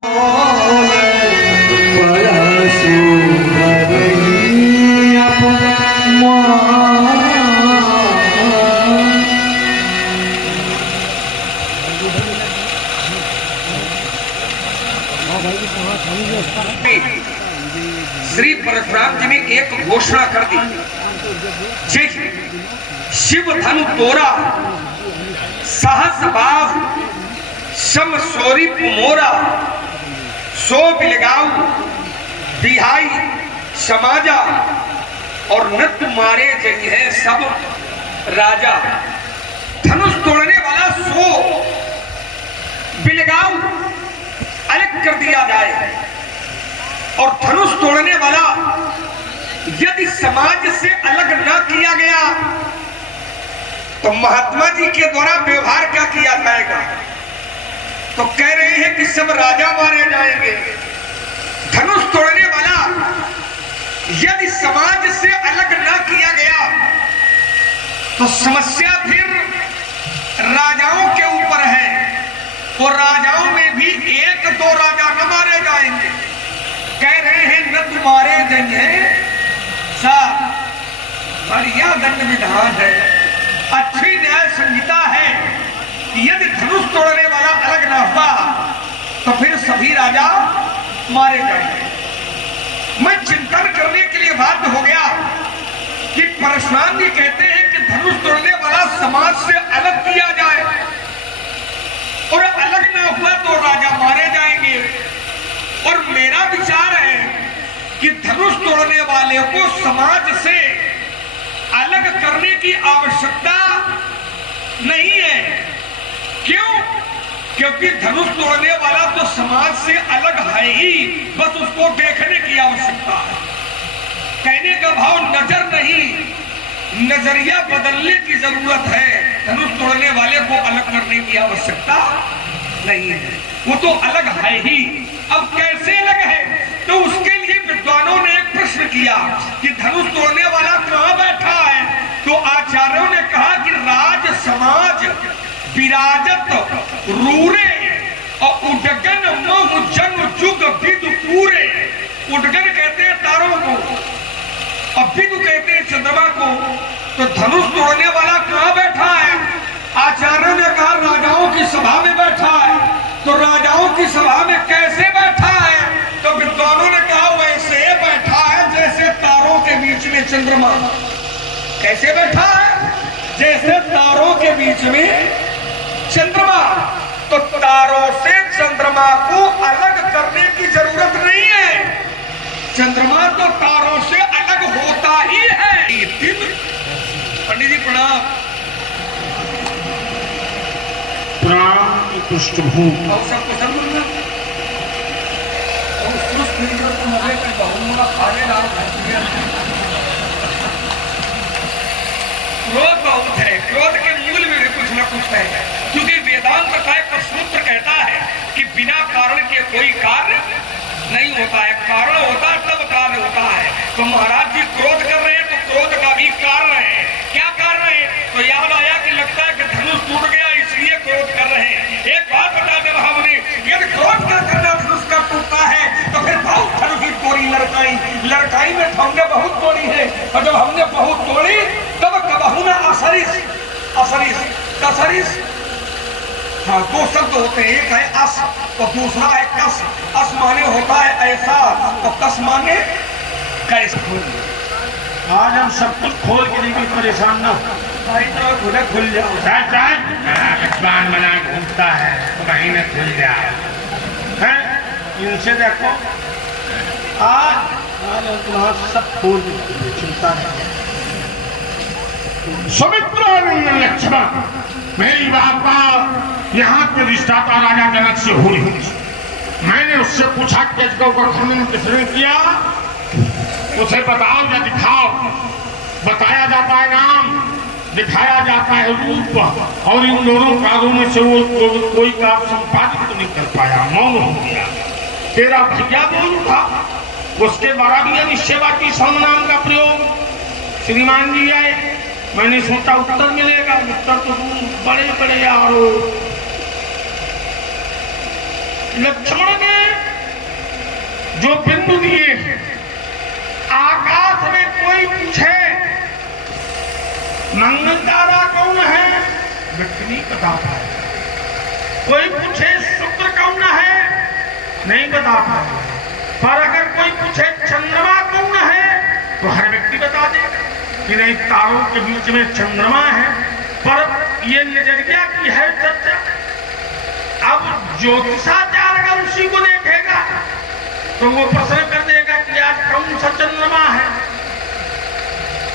श्री परशुराम जी ने एक घोषणा कर दी, शिव धनु तोरा सहस बाव सम सोरी मोरा सो बिलगाऊ बिहाई समाजा और नृत्य मारे जग है सब राजा। धनुष तोड़ने वाला सो बिलगाऊ अलग कर दिया जाए और धनुष तोड़ने वाला यदि समाज से अलग न किया गया तो महात्मा जी के द्वारा व्यवहार क्या किया जाएगा? तो कह रहे हैं कि सब राजा मारे जाएंगे। धनुष तोड़ने वाला यदि समाज से अलग न किया गया तो समस्या फिर राजाओं के ऊपर है और राजाओं में भी एक दो राजा न मारे जाएंगे। कह रहे हैं नृत्य मारे जाएंगे साहब, बढ़िया दंड विधान है, अच्छी न्याय संहिता है। यदि धनुष तोड़ने वाला अलग न हुआ तो फिर सभी राजा मारे जाएंगे। मैं चिंतन करने के लिए बाध्य हो गया कि परशुराम जी कहते हैं कि धनुष तोड़ने वाला समाज से अलग किया जाए और अलग ना हुआ तो राजा मारे जाएंगे। और मेरा विचार है कि धनुष तोड़ने वाले को समाज से अलग करने की आवश्यकता नहीं है। क्यों? क्योंकि धनुष तोड़ने वाला तो समाज से अलग है ही, बस उसको देखने की आवश्यकता है। कहने का भाव नजर नहीं, नजरिया बदलने की जरूरत है। धनुष तोड़ने वाले को अलग करने की आवश्यकता नहीं है, वो तो अलग है ही। अब कैसे अलग है? तो उसके लिए विद्वानों ने एक प्रश्न किया कि धनुष तोड़ने वाला कहां बैठा है? तो आचार्यों ने कहा कि राज समाज विराजत रूरे और उडगन मह जन जुग विदु पूरे। उडगन कहते हैं तारों को और विदु कहते हैं चंद्रमा को। तो धनुष तोड़ने वाला कहां बैठा है? आचार्यों ने कहा राजाओं की सभा में बैठा है। तो राजाओं की सभा में कैसे बैठा है? तो विद्वानों ने कहा वैसे बैठा है जैसे तारों के बीच में चंद्रमा। कैसे बैठा है? जैसे तारों के बीच में चंद्रमा। तो तारों से चंद्रमा को अलग करने की जरूरत नहीं है, चंद्रमा तो तारों से अलग होता ही है। पंडित जी प्रणाम। पृष्ठभूमि और सबको समझना क्रोध बहुत है, क्रोध के मूल में भी कुछ न कुछ है। क्योंकि वेदांत का एक सूत्र कहता है कि बिना कारण के कोई कार्य नहीं होता है, कारण होता है तब कार्य होता है। तो महाराज जी क्रोध कर रहे हैं तो क्रोध का भी कारण है। क्या कारण है? तो याद आया कि लगता है कि धनुष टूट गया इसलिए क्रोध कर रहे हैं। एक बात बता दे हमने, यदि क्रोध का करना धनुष का टूटता है तो फिर बहुत धनुष की तोड़ी लड़काई, लड़काई में हमने बहुत तोड़ी है और जब हमने बहुत तोड़ी तब कबहू ना असरिस, असरिस कसरिस। हाँ, दो शब्द होते हैं, एक है अस और दूसरा है कस। अस माने होता है ऐसा और कस माने कैसा। आज हम सब कुछ खोल के लेकिन परेशान ना भाई तो खुले खुल जाओ। भगवान बना घूमता है तो कहीं न खुल जाए है। इनसे देखो आज सब खोल के चिंता नहीं। सुमित्रानंद लक्ष्मण, मेरी बात यहाँ के रिश्ताता राजा जनक से हुई। मैंने उससे पूछा कि अजगव का खनन किसने किया? उसे बताओ या दिखाओ। बताया जाता है नाम, दिखाया जाता है रूप, और इन दोनों कारों में से वो कोई काम संपादित तो नहीं कर पाया, मौन हो गया। तेरा भैया बोल था, उसके द्वारा भी निश्चयवा की सम नाम का प्रयोग। श्रीमान जी आए, मैंने सोचा उत्तर मिलेगा, उत्तर तो बड़े बड़े और लक्ष्मण ने जो बिंदु दिए हैं। आकाश में कोई पूछे मंगल तारा कौन है, व्यक्ति नहीं बता पाए। कोई पूछे शुक्र कौन है, नहीं बता पाए। पर अगर कोई पूछे चंद्रमा कौन है, तो हर व्यक्ति बता देगा कि नहीं, तारों के बीच में चंद्रमा है। पर ये नजरिया की है चर्चा। अब ज्योतिषाचार अगर उसी को देखेगा तो वो प्रश्न कर देगा कि आज कौन सा चंद्रमा है,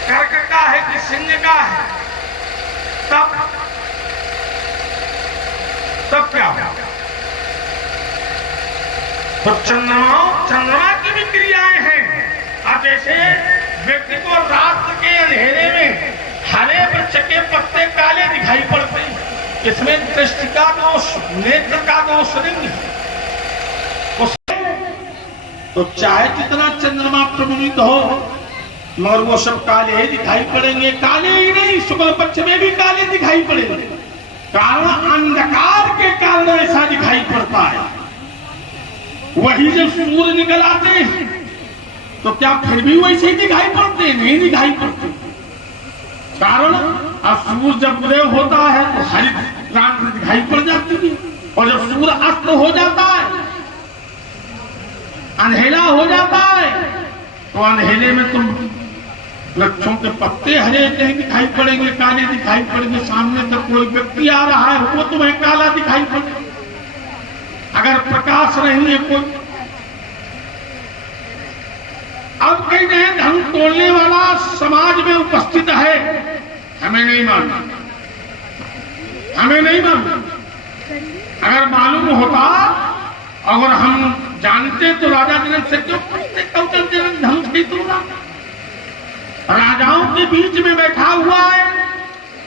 कर्क का है कि सिंह का है। तब क्या होगा? तो चंद्रमा की भी क्रियाएं हैं। अब जैसे व्यक्ति को रात के अंधेरे में हरे वृक्ष के पत्ते काले दिखाई पड़ते हैं, इसमें दृष्टि का दोष, नेत्र का दोष नहीं है। तो चाहे जितना चंद्रमा प्रमुदित हो, मगर वो सब काले ही दिखाई पड़ेंगे। काले ही नहीं, शुक्ल पक्ष में भी काले दिखाई पड़ेंगे। कारण अंधकार के कारण ऐसा दिखाई पड़ता है। वही जब सूर्य निकल आते हैं तो क्या फिर भी वैसे ही दिखाई पड़ते? नहीं दिखाई पड़ते। कारण अब सूर्य जब उदय होता है तो हरित क्रांति दिखाई पड़ जाती है, और जब सूर्य अस्त हो जाता है, अंधेरा हो जाता है, तो अंधेरे में तुम वृक्षों के पत्ते हरे दिखाई पड़ेंगे, काले दिखाई पड़ेंगे। सामने तक कोई व्यक्ति आ रहा है, वो तुम्हें काला दिखाई पड़ेगा। अगर प्रकाश नहीं है कोई। अब कहीं नहीं, धन तोड़ने वाला समाज में उपस्थित है, हमें नहीं मालूम, हमें नहीं मालूम। अगर मालूम होता, अगर हम जानते तो राजा जनक से क्यों पूछते धन नहीं तोड़ा? राजाओं के बीच में बैठा हुआ है,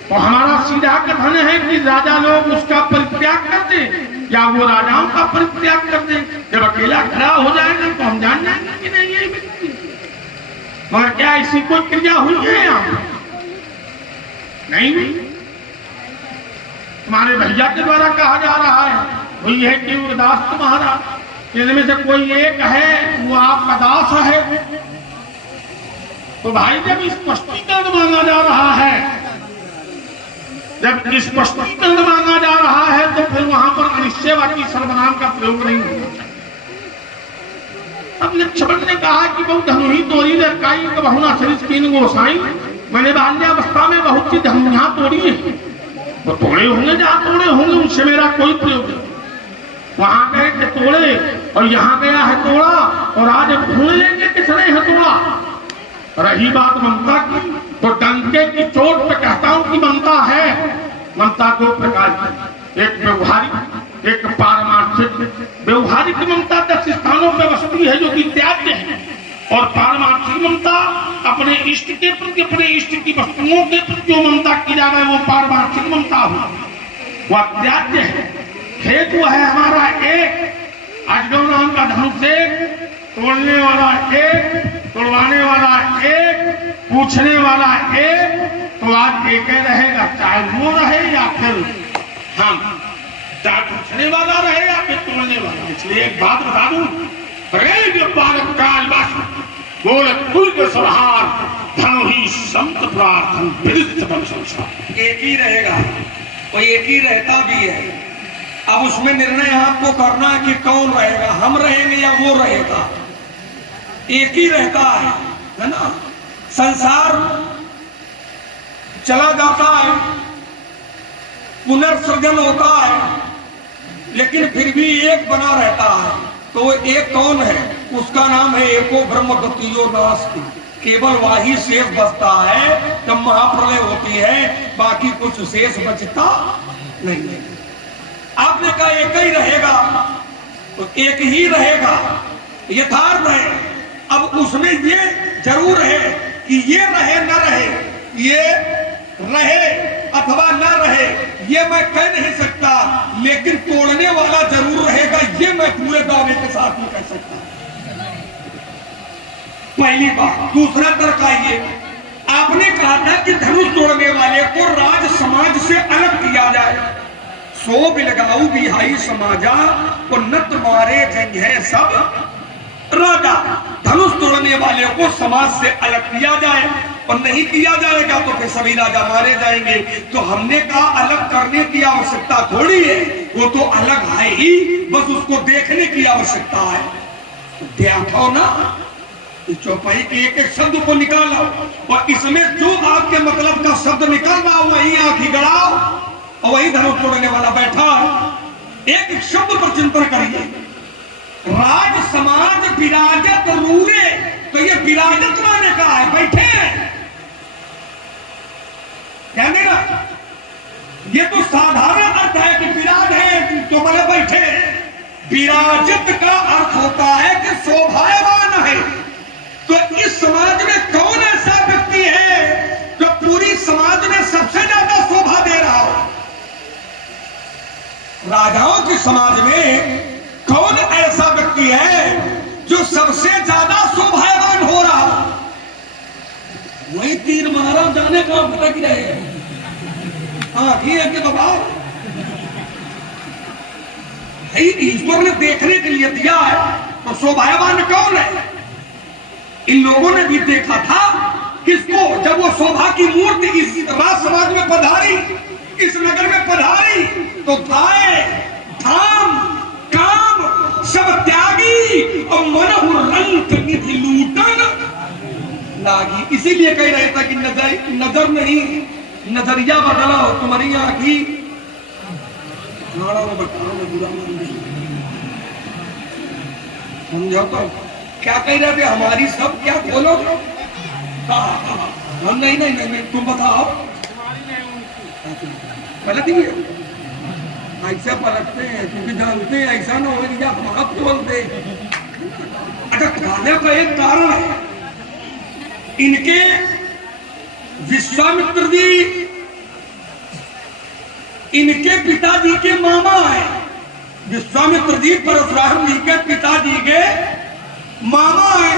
तो हमारा सीधा कथन है कि राजा लोग उसका परित्याग कर दें या वो राजाओं का परित्याग कर दें। जब अकेला खड़ा हो जाएगा तो हम जान जाएंगे कि नहीं यही व्यक्ति। मगर क्या ऐसी कोई क्रिया हुई है यहाँ? नहीं हुई। तुम्हारे भैया के द्वारा कहा जा रहा है वही है कि उदास तुम्हारा, इनमें से कोई एक है, वो आपका दास है। तो भाई जब स्पष्टीकरण मांगा जा रहा है, जब स्पष्टीकरण मांगा जा रहा है, तो फिर वहां पर अनिश्चयवाची सर्वनाम का प्रयोग नहीं होगा। अब लक्ष्मण ने कहा कि बहुत धनु ही तोड़ी लड़काई बहुना सरिस कीन गोसाई, मैंने बाल्यावस्था में बहुत सी धनु यहाँ तोड़ी है। तो तोड़े होंगे जहाँ तोड़े होंगे, उससे मेरा कोई प्रयोग नहीं। वहां गए कि तोड़े और यहाँ गया है तोड़ा, और आज भूल लेंगे किसने है तोड़ा। रही बात ममता की, तो डंके की चोट पे कहता हूं कि ममता है। ममता दो प्रकार की, एक व्यवहारिक, एक पारमार्थिक। व्यवहारिक ममता 10 स्थानों पर बसती है जो कि त्याज्य है, और पारमार्थिक ममता अपने इष्ट के प्रति, अपने इष्ट की वस्तुओं के प्रति जो ममता की जा रहा है वो पारमार्थिक ममता हो, वह त्याज्य है। हेतु है हमारा एक, अजगव नाम का धनुष एक, तोड़ने वाला एक, तोड़वाने वाला एक, पूछने वाला एक। तो आज एक रहेगा, चाहे वो रहे या फिर हम, चाहे पूछने वाला रहे या फिर तोड़ने वाला। इसलिए एक बात बता दूं, बालक काल बोल कुल सवार धनु ही संत प्रार्थन विदित संसार। एक ही रहेगा, वो एक ही रहता भी है। अब उसमें निर्णय आपको करना है कि कौन रहेगा, हम रहेंगे या वो रहेगा। एक ही रहता है ना। संसार चला जाता है, पुनर्सृजन होता है, लेकिन फिर भी एक बना रहता है। तो वो एक कौन है? उसका नाम है एको ब्रह्म द्वितीयो नास्ति। केवल वही शेष बचता है जब महाप्रलय होती है, बाकी कुछ शेष बचता नहीं। आपने कहा एक ही रहेगा, तो एक ही रहेगा, यथार्थ है। अब उसमें ये जरूर है कि ये रहे न रहे, ये रहे अथवा न रहे, ये मैं कह नहीं सकता, लेकिन तोड़ने वाला जरूर रहेगा, ये मैं पूरे दावे के साथ नहीं कह सकता। पहली बात। दूसरा तर्क ये, आपने कहा था कि धनुष तोड़ने वाले को राज समाज से अलग किया जाए। सो बिलगाऊ बिहाई समाजा को नत मारे जंग है सब राजा धनुष तोड़ने वाले को समाज से अलग किया जाए, और नहीं किया जाएगा तो फिर सभी राजा मारे जाएंगे। तो हमने कहा अलग करने की आवश्यकता थोड़ी है, वो तो अलग है ही, बस उसको देखने की आवश्यकता है। देखो ना, चौपाई के एक एक शब्द को निकालो, और इसमें जो आपके मतलब का शब्द निकल रहा हो वही आंखी गड़ाओ, और वही धनुष तोड़ने वाला बैठा। एक एक शब्द पर चिंतन करिए। राज समाज विराजत रूरे, तो ये विराजत माने का है बैठे हैं, कहने ना, ये तो साधारण अर्थ है कि विराज है तो मतलब बैठे। विराजित का अर्थ होता है कि शोभायमान है। तो इस समाज में कौन ऐसा व्यक्ति है जो पूरी समाज में सबसे ज्यादा शोभा दे रहा हो? राजाओं के समाज में कौन ऐसा व्यक्ति है जो सबसे ज्यादा शोभायमान हो रहा हो? वही तीर मारा जाने का भटक रहे। हाँ ये है कि बाबा ईश्वर ने देखने के लिए दिया है, तो शोभायमान कौन है? इन लोगों ने भी देखा था किसको, जब वो शोभा की मूर्ति इस राज समाज में पधारी, इस नगर में पधारी, तो धाए धाम काम सब त्यागी और मनहुरंत निधि लूटन लागी। इसीलिए कह रहे थे कि नजर नहीं, नजरिया बदला हो तुम्हारी आंखी समझो। तो क्या कह रहे थे, हमारी सब क्या बोलो? नहीं नहीं नहीं तुम बताओ, गलत ही है। ऐसा पलटते हैं क्योंकि जानते हैं ऐसा ना हो या आप बोलते। अच्छा, खाने का एक कारण है, इनके विश्वामित्र जी इनके पिताजी के मामा है। विश्वामित्र जी परशुराम जी के पिताजी के मामा है।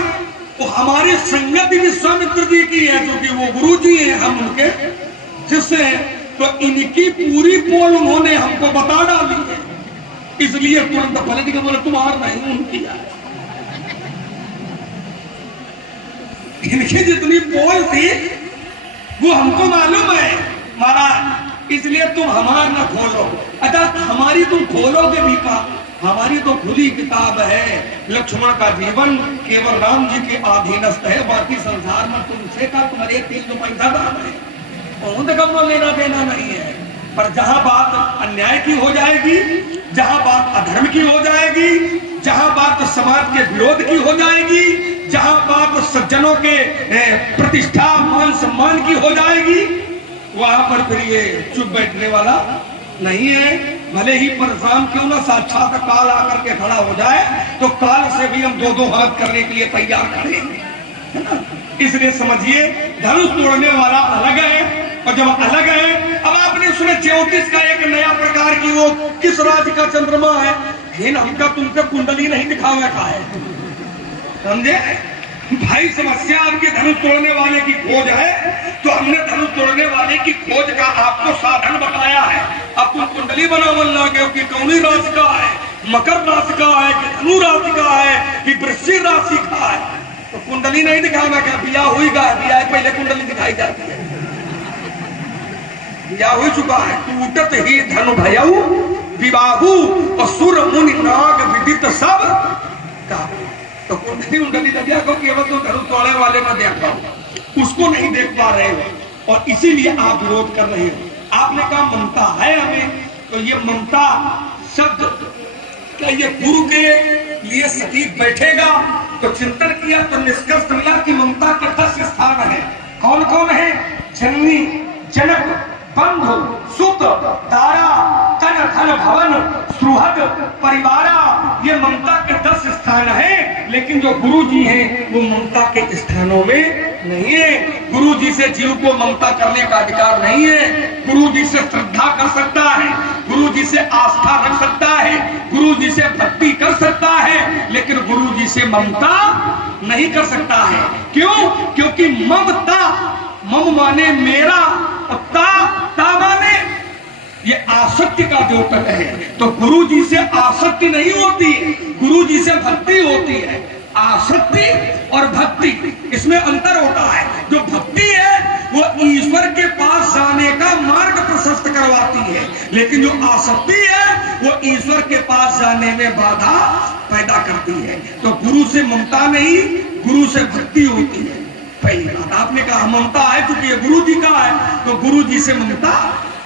तो हमारी संगति विश्वामित्र जी की है, क्योंकि वो गुरु जी हैं, हम उनके शिष्य हैं। तो इनकी पूरी पोल उन्होंने हमको बता डाली है, इसलिए तुरंत पलट के बोले तुम्हार नहीं उनकी है। इनकी जितनी पोल थी वो हमको मालूम है महाराज, इसलिए तुम हमार न खोलो। अच्छा, हमारी तुम खोलोगे भी का? हमारी तो खुली किताब है। लक्ष्मण का जीवन केवल राम जी के अधीनस्थ है, बाकी संसार में तुमसे का तुम्हारे 3 पैसा दाम है, उनसे कब लेना देना नहीं है। पर जहां बात अन्याय की हो जाएगी, जहां बात अधर्म की हो जाएगी, जहां बात समाज के विरोध की हो जाएगी, जहां बात सज्जनों के प्रतिष्ठा मान सम्मान की हो जाएगी, वहां पर फिर ये चुप बैठने वाला नहीं है। भले ही परशुराम क्यों ना साक्षात काल आकर के खड़ा हो जाए, तो काल से भी हम 2-2 हाथ करने के लिए तैयार खड़े हैं ना। इसलिए समझिए, धनुष तोड़ने वाला अलग है, और जब अलग है, अब आपने सुने 34 का एक नया प्रकार की, वो किस राज्य का चंद्रमा है? हमका तुमसे कुंडली नहीं दिखावे का है, समझे भाई? समस्या आपके धनुष तोड़ने वाले की खोज है, तो हमने धनुष तोड़ने वाले की खोज का आपको साधन बताया है। अब तुम कुंडली बनावन लगे कि कौन राशि का है, मकर राशि का है कि धनु राशि का है कि वृश्चिक राशि का है, तो कुंडली नहीं दिखाना क्या? बिया हुई का है, बिया पहले कुंडली दिखाई जाती है, बिया हो चुका है। टूटत ही धनु भयऊ विवाहु और सुर मुनि नाग विदित सब का। तो कुंडली उंडली न देखो, केवल तो धनुष तोड़ने वाले का देखा, उसको नहीं देख पा रहे हो, और इसीलिए आप विरोध कर रहे हो। आपने कहा ममता है हमें, तो ये ममता शब्द क्या ये गुरु के लिए सटीक बैठेगा? तो चिंतन किया तो निष्कर्ष मिला कि ममता के 10 स्थान है। कौन कौन है? जननी, जनक, बंधु, सुत, तारा, तन धन भवन, सुहृद, परिवारा, ये ममता के 10 स्थान है। लेकिन जो गुरु जी हैं वो ममता के स्थानों में नहीं है। गुरु जी से जीव को ममता करने का अधिकार नहीं है। गुरु जी से श्रद्धा कर सकता है, गुरु जी से आस्था रख सकता है, गुरु जी से भक्ति कर सकता है, लेकिन गुरु जी से ममता नहीं कर सकता है। क्यों? क्योंकि ममता, मम माने मेरा, ता माने ये आसक्ति का द्योतक है। तो गुरु जी से आसक्ति नहीं होती, गुरु जी से भक्ति होती है। आसक्ति और भक्ति, इसमें अंतर होता है। जो भक्ति है वो ईश्वर के पास जाने का मार्ग प्रशस्त करवाती है, लेकिन जो आसक्ति है वो ईश्वर के पास जाने में बाधा पैदा करती है। तो गुरु से ममता नहीं, गुरु से भक्ति होती है। पहली बात आपने कहा ममता है, क्योंकि ये गुरु जी का है, तो गुरु जी से ममता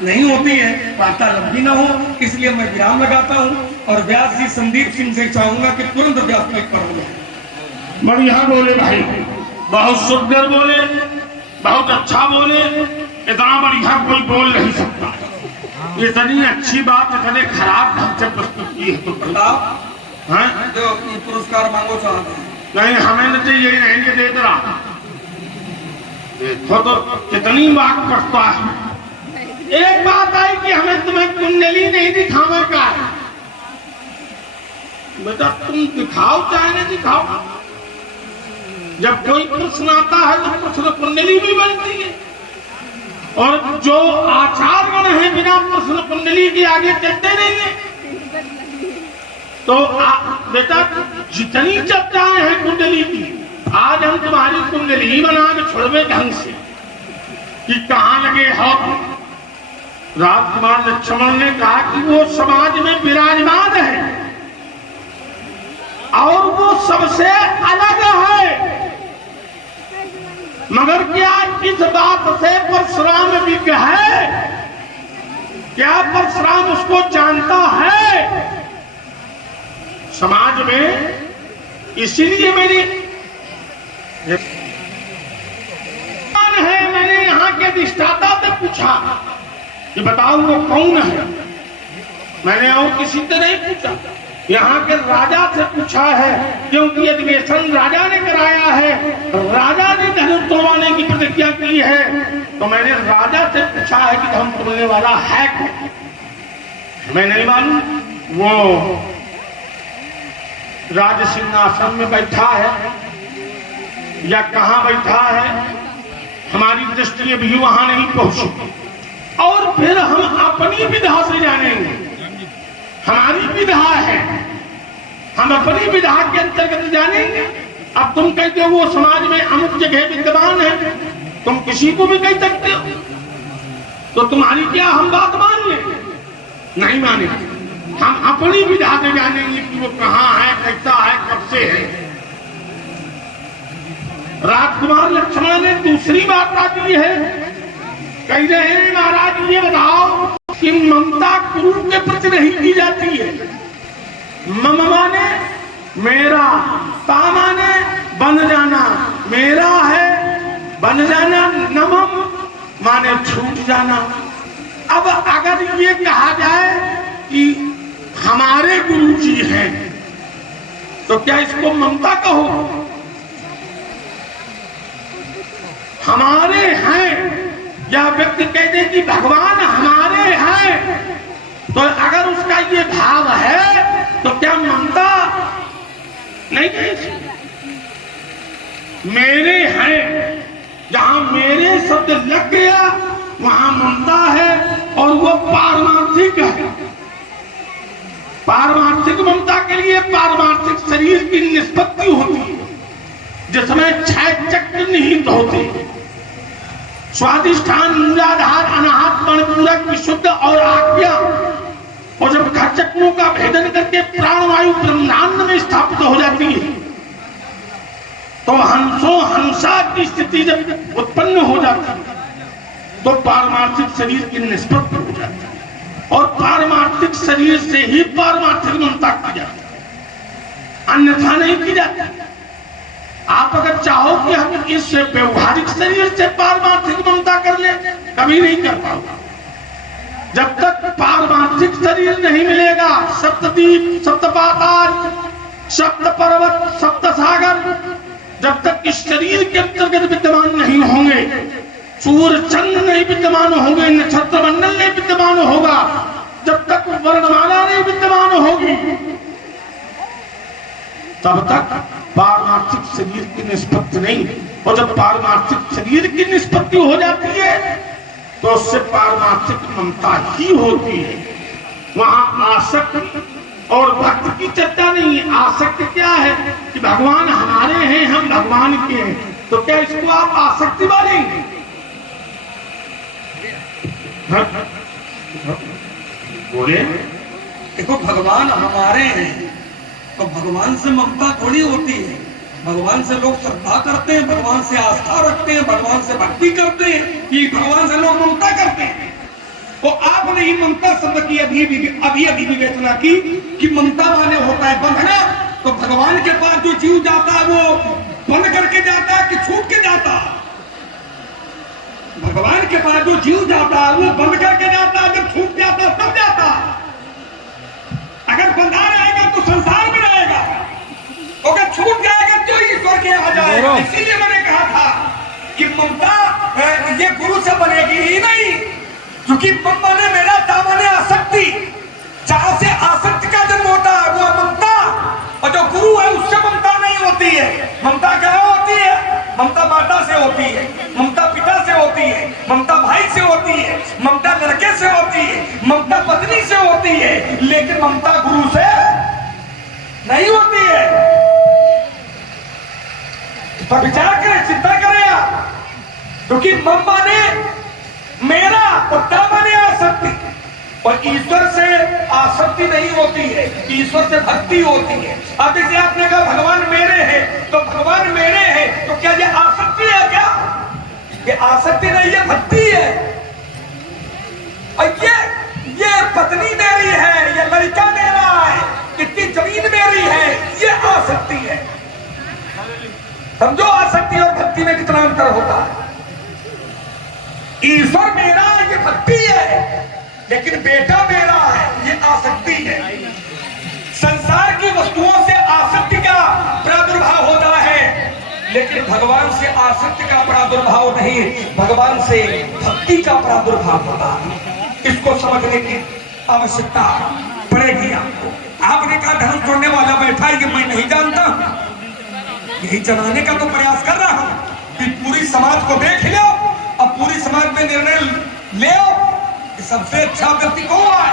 नहीं होती है, वार्ता लंबी ना हो, इसलिए मैं विराम लगाता हूँ और व्यास जी संदीप सिंह से चाहूंगा कि तुरंत व्यास में पढ़ूंगा। बढ़िया बोले भाई, बहुत सुंदर बोले, बहुत अच्छा बोले, इतना बढ़िया कोई बोल नहीं सकता। इतनी अच्छी बात इतने खराब ढंग से प्रस्तुत की है तो बताओ जो पुरस्कार मांगो चाहते हैं। नहीं, हमें नहीं चाहिए, नहीं दे रहा। देखो तो कितनी बात करता है। एक बात आई कि हमें तुम्हें कुंडली नहीं दिखावे का, बेटा तुम दिखाओ चाहे नहीं दिखाओ, जब कोई प्रश्न आता है तो प्रश्न कुंडली भी बनती है। और जो आचार्यगण है बिना प्रश्न कुंडली के आगे चलते नहीं है। तो बेटा जितनी चर्चाएं हैं कुंडली की, आज हम तुम्हारी कुंडली बना के छोड़वे ढंग से कि कहां लगे हो। राजकुमार लक्ष्मण ने कहा कि वो समाज में विराजमान है और वो सबसे अलग है, मगर क्या इस बात से परशुराम विज्ञ है? क्या परशुराम उसको जानता है समाज में? इसीलिए मैंने यहाँ के अधिष्ठाता से पूछा कि बताओ वो कौन है। मैंने और किसी से नहीं पूछा, यहाँ के राजा से पूछा है, क्योंकि अधिवेशन राजा ने कराया है, राजा ने धनुष तोड़वाने की प्रतिज्ञा की है। तो मैंने राजा से पूछा है कि धनुष तोड़ने वाला है कौन? मैं नहीं मालूम। वो राज सिंहासन में बैठा है या कहाँ बैठा है, हमारी दृष्टि अभी वहां नहीं पहुंची। और फिर हम अपनी विधा से जानेंगे। हमारी विधा है, हम अपनी विधा के अंतर्गत जानेंगे। अब तुम कहते हो वो समाज में अमुक जगह विद्यमान है, तुम किसी को भी कह सकते हो, तो तुम्हारी क्या हम बात मान ले? नहीं माने। हम अपनी विधा से जानेंगे कि वो कहाँ है, कैसा है, कब से है। राजकुमार लक्ष्मण ने दूसरी बात दी है, कह रहे हैं महाराज ये बताओ कि ममता गुरु के प्रति नहीं की जाती है। मम माने मेरा, ता माने बन जाना, मेरा है बन जाना, नमम माने छूट जाना। अब अगर ये कहा जाए कि हमारे गुरु जी हैं, तो क्या इसको ममता कहो? हमारे हैं या व्यक्ति कह दे कि भगवान हमारे हैं, तो अगर उसका ये भाव है तो क्या ममता नहीं कही? मेरे हैं, जहां मेरे शब्द लग गया वहां ममता है, और वो पारमार्थिक है। पारमार्थिक ममता के लिए पारमार्थिक शरीर की निष्पत्ति होती है, जिसमें 6 चक्र निहित होते हैं। स्वादिष्ठान, मूलाधार, अनाहत, मणिपूरक, विशुद्ध और आज्ञा। और जब चक्रों का भेदन करके प्राणवायु ब्रह्मांड में स्थापित हो जाती है, तो हंसा की स्थिति जब उत्पन्न हो जाती है, तो पारमार्थिक शरीर की निष्पत्ति हो जाती है। और पारमार्थिक शरीर से ही पारमार्थिक ममता की जाती है, अन्यथा नहीं की जाती। आप अगर चाहो कि हम इस व्यवहारिक शरीर से पारमार्थिक ममता कर ले, कभी नहीं कर पाओगे। जब तक पारमार्थिक शरीर नहीं मिलेगा, सप्तद्वीप, सप्तपाताल, सप्त पर्वत, सप्त सागर जब तक इस शरीर के अंतर्गत विद्यमान नहीं होंगे, सूर्य चंद्र नहीं विद्यमान होंगे, नक्षत्र मंडल नहीं विद्यमान होगा, जब तक वर्णमाला नहीं विद्यमान होगी, तब तक पारमार्थिक शरीर की निष्पत्ति नहीं। और जब पारमार्थिक शरीर की निष्पत्ति हो जाती है, तो उससे पारमार्थिक ममता ही होती है। वहां आसक्ति और भक्त की चर्चा नहीं है। आसक्ति क्या है कि भगवान भगवान की है, तो क्या इसको आप आसक्ति मानेंगे? बोले देखो भगवान हमारे हैं तो भगवान से ममता थोड़ी होती है। भगवान से लोग श्रद्धा करते हैं, भगवान से आस्था रखते हैं, भगवान से भक्ति करते हैं, कि भगवान से लोग ममता करते हैं। तो आपने ये ममता शब्द की अभी विवेचना की कि ममता माने होता है बंधना। तो भगवान के पास जो जीव जाता है वो बंध करके जाता है कि छूट के जाता है? भगवान के पास जो जीव जाता है वो बंध करके जाता है, जब छूट जाता है तब जाता है। अगर बंधा रहेगा तो संसार में रहेगा, अगर छूट जाएगा तो ईश्वर के आ जाएगा। इसीलिए मैंने कहा था कि ममता ये गुरु से बनेगी ही नहीं, क्योंकि मम माने मेरा, ता माने आसक्ति। जहां से आसक्ति का जन्म होता है वो ममता, और जो गुरु है उससे ममता नहीं होती है। ममता क्या होती है? ममता माता से होती है, ममता पिता से होती है, ममता भाई से होती है, ममता लड़के से होती है, ममता पत्नी से होती है, लेकिन ममता गुरु से नहीं होती है। तो विचार करें, चिंता करें आप, क्योंकि मम माने मेरा, पत्ता माने आसक्ति, और ईश्वर से आसक्ति नहीं होती है, ईश्वर से भक्ति होती है। अब जैसे आपने कहा भगवान मेरे हैं, तो भगवान मेरे हैं, तो क्या ये आसक्ति है? क्या ये आसक्ति नहीं, ये भक्ति है। और ये पत्नी मेरी है, ये लड़का मेरा है, इतनी जमीन मेरी है, ये आसक्ति है। समझो आसक्ति और भक्ति में कितना अंतर होता है। ईश्वर मेरा, ये भक्ति है, लेकिन बेटा मेरा है, ये आसक्ति है। संसार की वस्तुओं से आसक्ति का प्रादुर्भाव होता है, लेकिन भगवान से आसक्ति का प्रादुर्भाव नहीं, भगवान से भक्ति का प्रादुर्भाव होता है। इसको समझने की आवश्यकता पड़ेगी आपको। आपने कहा धर्म छोड़ने वाला बैठा है, कि मैं नहीं जानता, यही जनाने का तो प्रयास कर रहा हूं कि पूरी समाज को देख लो, अब पूरी समाज में निर्णय ले कि सबसे अच्छा व्यक्ति कौन है,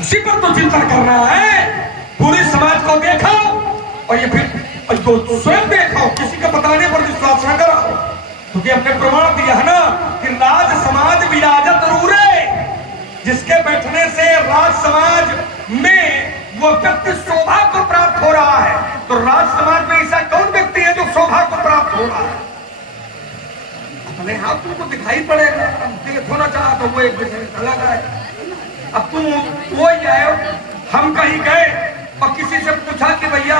उसी पर तो चिंता करना है। पूरी समाज को देखो और ये फिर तो स्वयं देखो, किसी के बताने पर विश्वास न करो, क्योंकि हमने प्रमाण दिया है ना कि राज समाज विराजत रूरे, जिसके बैठने से राज समाज में वो व्यक्ति शोभा को प्राप्त हो रहा है। तो राज समाज में ऐसा कौन व्यक्ति है जो शोभा को प्राप्त हो रहा है? अपने आप तुमको दिखाई पड़ेगा। होना चाहा तो वो एक अलग है। अब तुम वो जाए, हम कहीं गए और किसी से पूछा कि भैया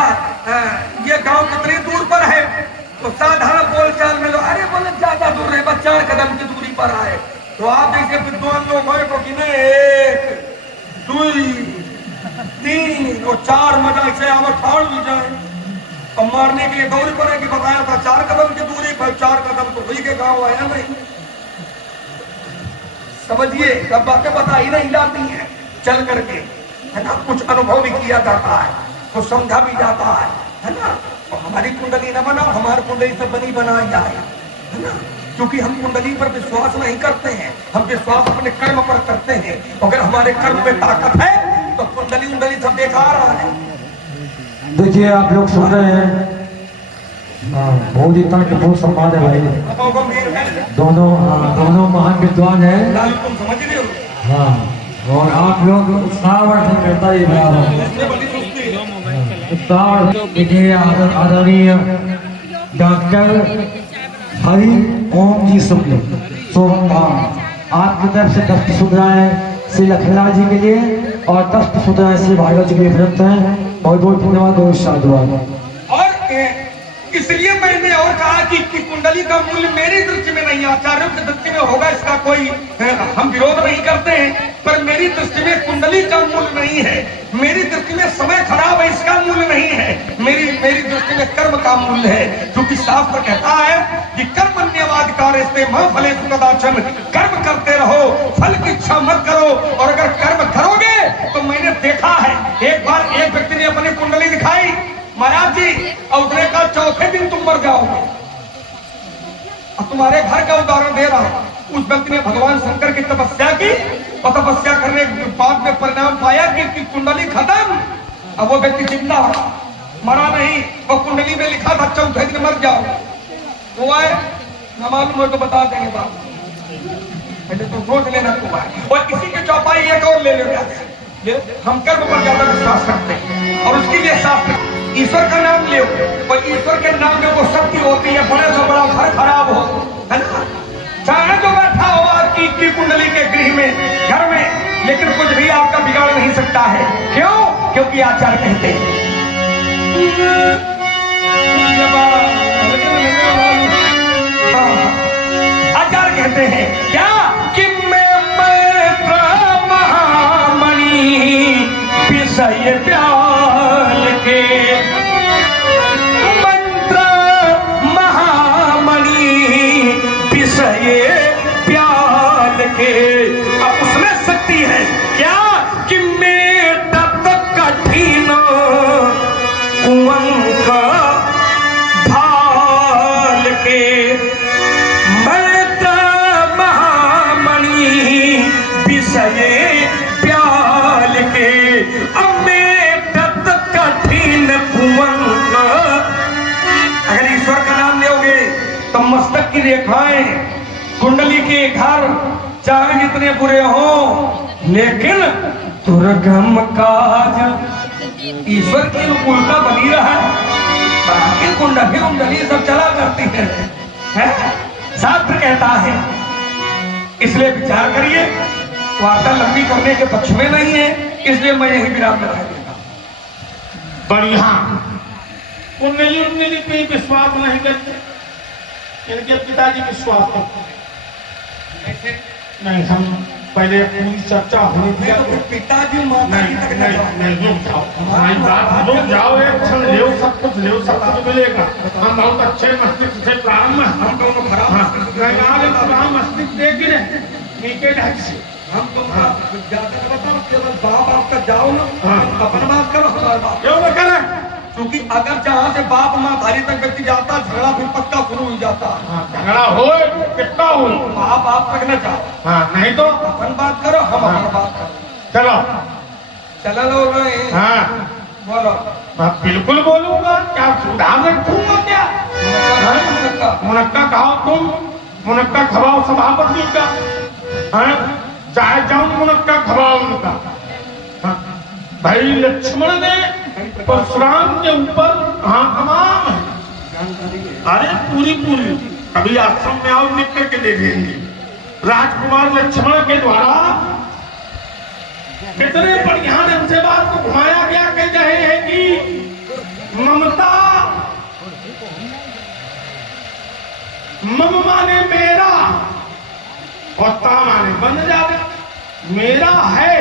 ये गांव कितनी दूर पर है, तो साधारण बोलचाल में लोग अरे बोले ज्यादा दूर है, बस 4 कदम की दूरी पर आए। तो आप जैसे विद्वान लोग हैं तो गिने 1 2 3 और 4 मजा से आवत ठाड़ भी जाए और मारने के लिए दौड़ पड़े कि बताया था 4 कदम की दूरी पर, 4 कदम तो वही के गांव आया नहीं। समझिए, सब बातें बताई नहीं जाती हैं, चल करके, है ना। कुछ अनुभव भी किया जाता है, कुछ समझा भी जाता है ना। और हमारी कुंडली न बनाओ, हमारी कुंडली सब बनी बनाई जाए, है ना। क्योंकि हम कुंडली पर विश्वास नहीं करते हैं, हम विश्वास अपने कर्म पर करते हैं। अगर हमारे कर्म में ताकत है तो कुंडली उंडली सब बेकार है। देखिए आप लोग सुन रहे हैं, बहुत इतना कि बहुत सम्मान है भाई। दोनों महान विद्वान हैं। तुम समझ रहे हो? हाँ, और आप लोग उत्साहवर्धन करता ही आदरणीय डॉक्टर हरि ओम जी शुक्ल सोहम धाम आपकी तरफ से 10 सुधाएं श्री लखनलाल जी के लिए और 10 सुधाएं श्री भागवत जी के लिए प्रदत्त हैं। बहुत बहुत धन्यवाद, बहुत साधुवाद। और इसलिए मैंने और कहा कि कुंडली का मूल्य मेरी दृष्टि में नहीं, आचार्यों की दृष्टि में होगा, इसका कोई हम विरोध नहीं करते हैं, पर मेरी दृष्टि में कुंडली का मूल्य नहीं है। मेरी दृष्टि में समय खराब है, इसका मूल्य नहीं है। मेरी दृष्टि में कर्म का मूल्य है, क्योंकि शास्त्र कहता है कि कर्मण्यवाधिकारस्ते मा फलेषु कदाचन, कर्म करते रहो, फल की इच्छा मत करो। और अगर कर्म करोगे तो मैंने देखा है, एक बार एक व्यक्ति ने अपनी कुंडली दिखाई महाराज जी, और उसने कहा 4थे दिन तुम मर जाओगे। अब तुम्हारे घर का उदाहरण दे रहा हूं। उस व्यक्ति ने भगवान शंकर की तपस्या की और तपस्या करने के बाद में परिणाम पाया कि कुंडली खत्म। अब वो व्यक्ति जिंदा रहा, मरा नहीं, और कुंडली में लिखा था चौथे दिन मर जाओ। हुआ है न मालूम हो तो बता देंगे बाप, पहले तो सोच लेना हुआ है। और इसी के चौपाई एक और ले लो, हम कर्म पर ज्यादा विश्वास करते हैं और उसके लिए शास्त्र ईश्वर का नाम ले, और ईश्वर के नाम में वो शक्ति होती है, बड़े से बड़ा घर खराब हो, है ना, चाहे जो बैठा हो आपकी कुंडली के गृह में, घर में, लेकिन कुछ भी आपका बिगाड़ नहीं सकता है। क्यों? क्योंकि आचार्य कहते हैं, आचार्य कहते हैं क्या कि मैं महामणि विषय प्याल के, मंत्र महामणि विषय प्याल के। अब उसमें शक्ति है क्या कि मेरा कठिन कुंवन का भाल के, मंत्र महामणि विषय प्याल के। अब मेरा कठिन कुंवन का, अगर ईश्वर का नाम लोगे तो मस्तक की रेखाएं, कुंडली के घर चाहे जितने बुरे हो, लेकिन दुर्गम काज ईश्वर की अनुकूलता बनी रहा, बाकी कुंडली सब चला करती है? शास्त्र कहता है। इसलिए विचार करिए, वार्ता लंबी करने के पक्ष में नहीं है, इसलिए मैं यही विराम में रह देता। बढ़िया, कुंडली पे विश्वास नहीं करते, इनके पिताजी विश्वास करते नहीं। हम पहले पूरी चर्चा होनी थी। तो पिताजी माता जी तक नहीं रुक जाओ, हमारी बात रुक जाओ, एक क्षण ले, सब कुछ मिलेगा। हम बहुत अच्छे मस्तिष्क से प्रारंभ, हम दोनों खराब मस्तिष्क देख गिरे नीचे ढंग से, हम तो ज्यादा बताओ, केवल बाप आपका जाओ ना, अपन बात करो, हमारी बात क्यों न करें? क्योंकि अगर जहाँ से बाप माँ धारी तक व्यक्ति जाता, झगड़ा फिर पक्का शुरू हो जाता है। झगड़ा हो कितना हो, आप तक न जाओ। हाँ, नहीं तो अपन बात करो, हम अपना बात करो। चलो चलो लोग, हाँ बोलो। मैं बिल्कुल बोलूंगा, क्या सुधार रखूंगा क्या? मुनक्का खाओ तुम, मुनक्का खवाओ सभापति का, चाहे जाओ मुनक्का खवाओ उनका। भाई लक्ष्मण ने परशुराम के ऊपर तमाम है, अरे पूरी अभी आश्रम में आओ, लिख करके देखेंगे। राजकुमार लक्ष्मण के द्वारा कितने बढ़िया ढंग से बात को घुमाया गया। कह रहे हैं कि ममता, मम माने मेरा और ता माने बन जावे, मेरा है,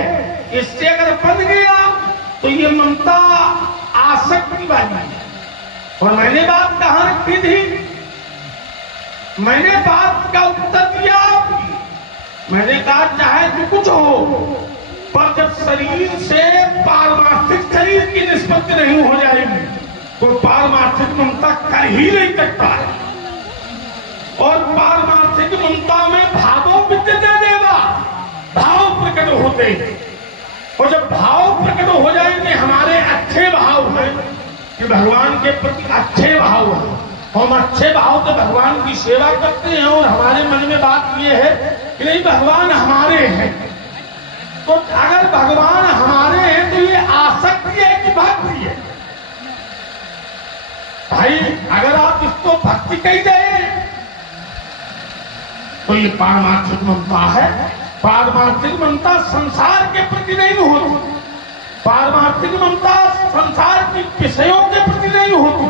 इससे अगर बन गया तो ये ममता आसक्ति वाली है। और मैंने बात कहां रखी थी? मैंने बात का उत्तर दिया, मैंने कहा चाहे जो कुछ हो, पर जब शरीर से पारमार्थिक शरीर की निष्पत्ति नहीं हो जाएगी तो पारमार्थिक ममता कर ही नहीं सकता है। और पारमार्थिक ममता में भावों विद्यते देगा, भाव प्रकट होते हैं। और जब भाव प्रकट हो जाएंगे, हमारे अच्छे भाव हैं कि भगवान के प्रति अच्छे भाव हैं, हम अच्छे भाव से भगवान की सेवा करते हैं, और हमारे मन में बात ये है कि नहीं भगवान हमारे हैं। तो अगर भगवान हमारे हैं तो ये आसक्ति है कि भक्ति है? भाई अगर आप इसको भक्ति कह दें तो ये पारमार्थिक ममता है। पारमार्थिक ममता संसार के प्रति नहीं होती, पारमार्थिक ममता संसार के विषयों के प्रति नहीं होती,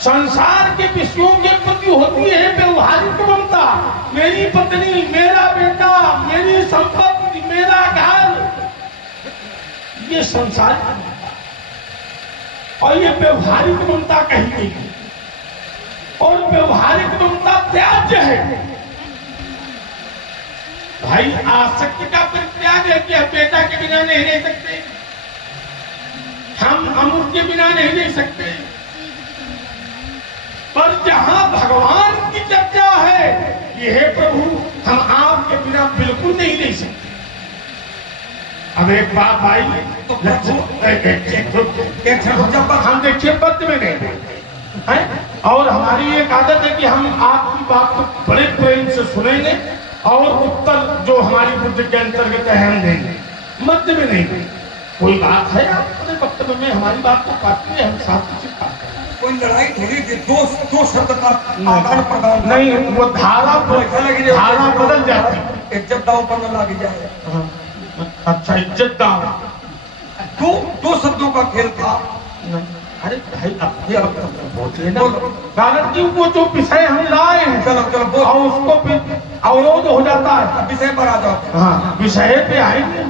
संसार के विषयों के प्रति होती है व्यवहारिक ममता। मेरी पत्नी, मेरा बेटा, मेरी संपत्ति, मेरा घर, ये संसार की ममता, और ये व्यवहारिक ममता कही गई है। और व्यवहारिक ममता त्याज्य है। भाई आसक्ति का परित्याग है कि हम बेटा के बिना नहीं रह सकते, हम अमृत के बिना नहीं रह सकते, पर जहां भगवान की चर्चा है कि हे प्रभु हम आपके बिना बिल्कुल नहीं रह सकते। अब एक बात भाई, जब हम हमारी एक आदत है कि हम आपकी बात को बड़े प्रेम से सुनेंगे और उत्तर जो हमारी बुद्धि के अंतर्गत है हम देंगे, मध्य में नहीं देंगे। कोई बात है आप अपने वक्तव्य में हमारी बात को काटते हैं, हम साथ चिपकाते हैं। कोई लड़ाई थोड़ी थी, दो शब्द का आदान प्रदान नहीं, वो धारा बदल जाती है, इज्जत दाव पर न लग जाए। अच्छा, इज्जत दाव, दो शब्दों का खेल था। अरे भाई अब बोलिए ना गारद जी, वो जो विषय हम लाए हैं चलो चलो और उसको फिर अवरोध हो जाता है। विषय पर आ जाओ। हाँ, विषय पे आएंगे।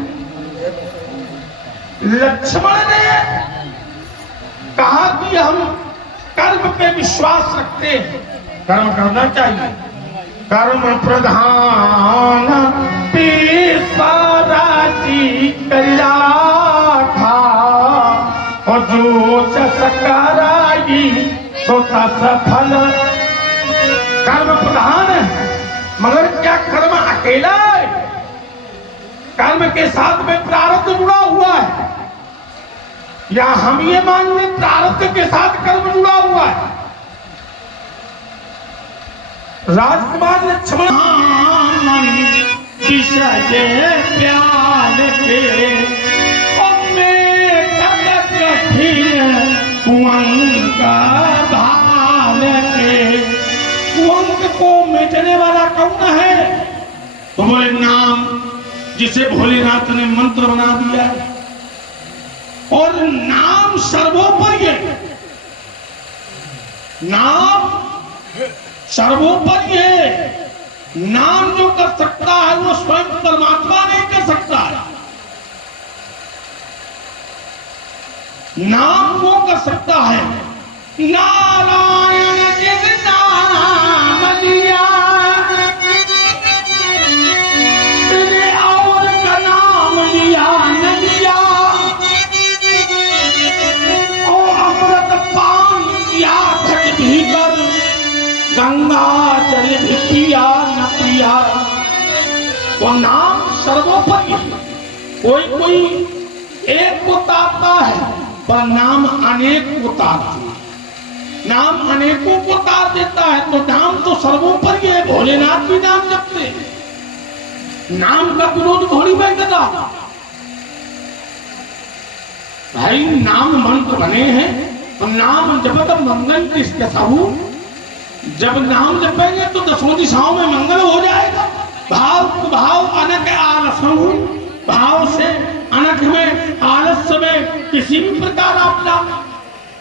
लक्ष्मण ने कहा कि हम कर्म पे विश्वास रखते हैं, कर्म करना चाहिए, कर्म प्रधान राजी कला था और जो सकाराई तो सफल। कर्म प्रधान है, मगर क्या कर्म अकेला है? कर्म के साथ में प्रारब्ध जुड़ा हुआ है, या हम ये मान लें प्रारब्ध के साथ कर्म जुड़ा हुआ है? राजकुमार लक्ष्मण प्यार के कुंभ को मिटने वाला कौन है? तो बोले नाम, जिसे भोलेनाथ ने मंत्र बना दिया है, और नाम सर्वोपरि है, नाम सर्वोपरि है। नाम जो कर सकता है वो स्वयं परमात्मा नहीं कर सकता है। नाम वो कर सकता है, नारायण जिस नाम लिया और का नाम लिया न लिया, और अमृत पान किया घट भीतर, गंगा जल भी पिया न पिया। वो नाम सर्वोपरि, कोई एक को तारता है पर नाम अनेक को तारता है, नाम अनेकों को तार देता है। तो नाम तो सर्वोपरि है, भोलेनाथ भी नाम जपते हैं, नाम का विरोध थोड़ी बैठता। भाई नाम मंत्र बने हैं, तो नाम जपत मंगल किसके सहू, जब नाम जपेंगे तो दसों दिशाओं में मंगल हो जाएगा। भाव भाव अनक आलसहु, भाव से अनक में आलस्य में किसी भी प्रकार आप ना,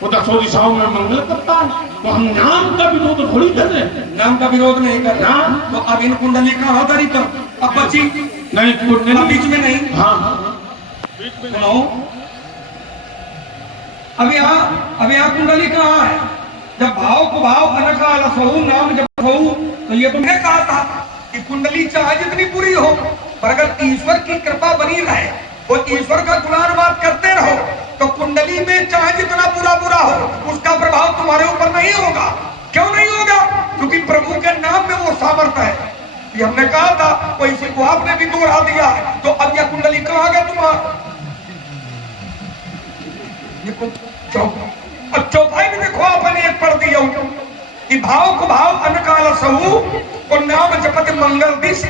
वो दसों दिशाओं में मंगल करता है। तो हम नाम का विरोध थोड़ी कर रहे हैं, नाम का विरोध नहीं कर रहे। तो अब इन कुंडली कहाँ धरी तो अब बची नहीं, कुंडली बीच में नहीं। हाँ, सुनो, अब यहाँ कुंडली कहाँ है? जब भाव को भाव अनका अलसहु नाम जब हो, तो ये तुमने कहा था कि कुंडली चाहे जितनी बुरी हो, पर अगर ईश्वर की कृपा बनी रहे, वो ईश्वर का गुणानुवाद करते रहो, तो कुंडली में चाहे जितना बुरा हो उसका प्रभाव तुम्हारे ऊपर नहीं होगा। क्यों नहीं होगा? क्योंकि प्रभु के नाम में वो सामर्थ्य है। ये हमने कहा था, तो इसी को आपने भी दोहरा दिया है। तो अब यह कुंडली कहाँ गया तुम्हारा? चौपाई में देखो, आपने एक पढ़ दिया कि भाव को भाव अनकाल सहु और नाम जपत मंगल दिश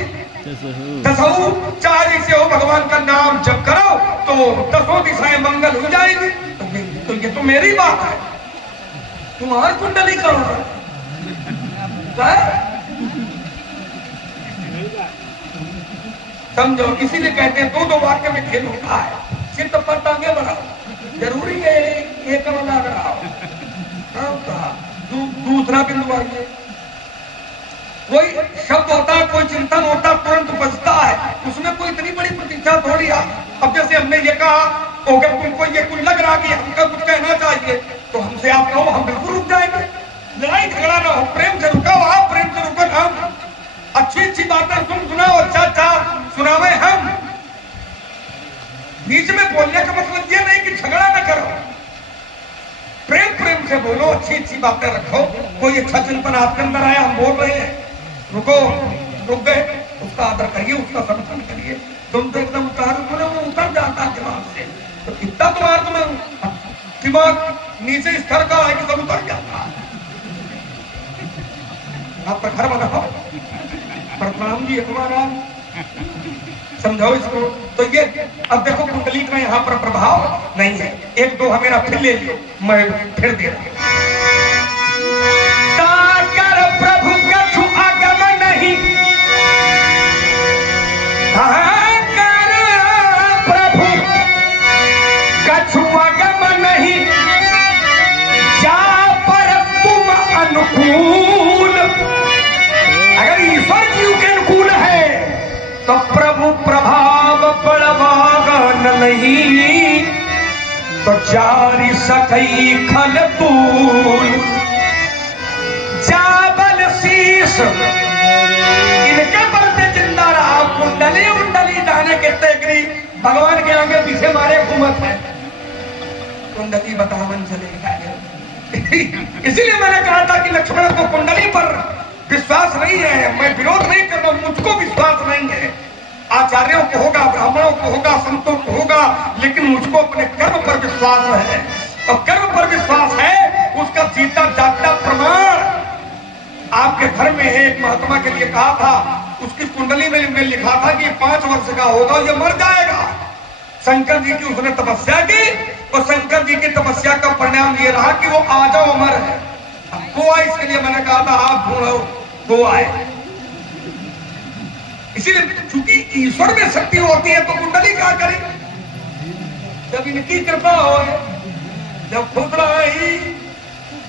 दसहु। चाहे से हो भगवान का नाम जप करो तो दसों दिशाएं मंगल हो जाएगी। तो ये तो मेरी बात है, तुम्हारी कुंडली करो। समझो, इसीलिए कहते हैं दो वाक्य में खेल होता है। चित्त पर टांगे बढ़ाओ, जरूरी है एक लग रहा हो। दूसरा बिंदु आइए, कोई शब्द होता है, कोई चिंतन होता है, तुरंत बजता है, उसमें कोई इतनी बड़ी प्रतीक्षा थोड़ी है। अब जैसे हमने ये कहा, अगर तुमको ये कुछ लग रहा कि हमका कुछ कहना चाहिए, तो हमसे आप कहो, हम बिल्कुल रुक जाएंगे। लड़ाई झगड़ा ना हो, प्रेम से रुका हो, आप प्रेम से रुको। हम अच्छी बातें सुनाओ, अच्छा सुनावे। हम बीच में बोलने का मतलब ये नहीं कि झगड़ा ना करो, प्रेम से बोलो, अच्छी बातें रखो। कोई अच्छा चिंतन आपके अंदर आया, हम बोल रहे हैं, रुक गए, उसका आदर करिए, उसका समर्थन करिए। तुम तो एकदम उतारू बोले, वो उतर जाता है दिमाग से। तो इतना तुम्हारा दिमाग नीचे स्तर का है कि सब उतर जाता है। आप पर घर बनाओ, परशुराम जी हमारा समझाओ इसको। तो ये अब देखो कुंडली का यहाँ पर प्रभाव नहीं है। एक दो मेरा फिर ले लियो, मैं फिर दे रहा प्रभु कछु आगम नहीं, प्रभु कछु आगम नहीं, जा पर तुम अनुकूल। अगर ईश्वर जी के अनुकूल है तो प्रभु प्रभाव बड़वागन नहीं, तो जारी सकई खल तूल। जाबल शीश इनके बलते जिंदा रहा, कुंडली उंडली दाने के तेगरी भगवान के आगे पीछे मारे घूमत है, कुंडली बतावन चलेगा। इसीलिए मैंने कहा था कि लक्ष्मण को कुंडली पर विश्वास नहीं है। मैं विरोध नहीं कर रहा, मुझको विश्वास नहीं है। आचार्यों को होगा, ब्राह्मणों को होगा, संतों को होगा, लेकिन मुझको अपने कर्म पर विश्वास है। और कर्म पर विश्वास है, उसका जीता जागता प्रमाण आपके घर में एक महात्मा के लिए कहा था, उसकी कुंडली में लिखा था कि 5 वर्ष का होगा, ये मर जाएगा। शंकर जी की उसने तपस्या की, और शंकर जी की तपस्या का परिणाम ये रहा कि वो आजो अमर है। गोवा, इसके लिए मैंने कहा था आप ढूंढो गोवा है। इसीलिए चूंकि ईश्वर में शक्ति होती है तो कुंडली क्या करे, जब इनकी कृपा हो, जब खुदरा आई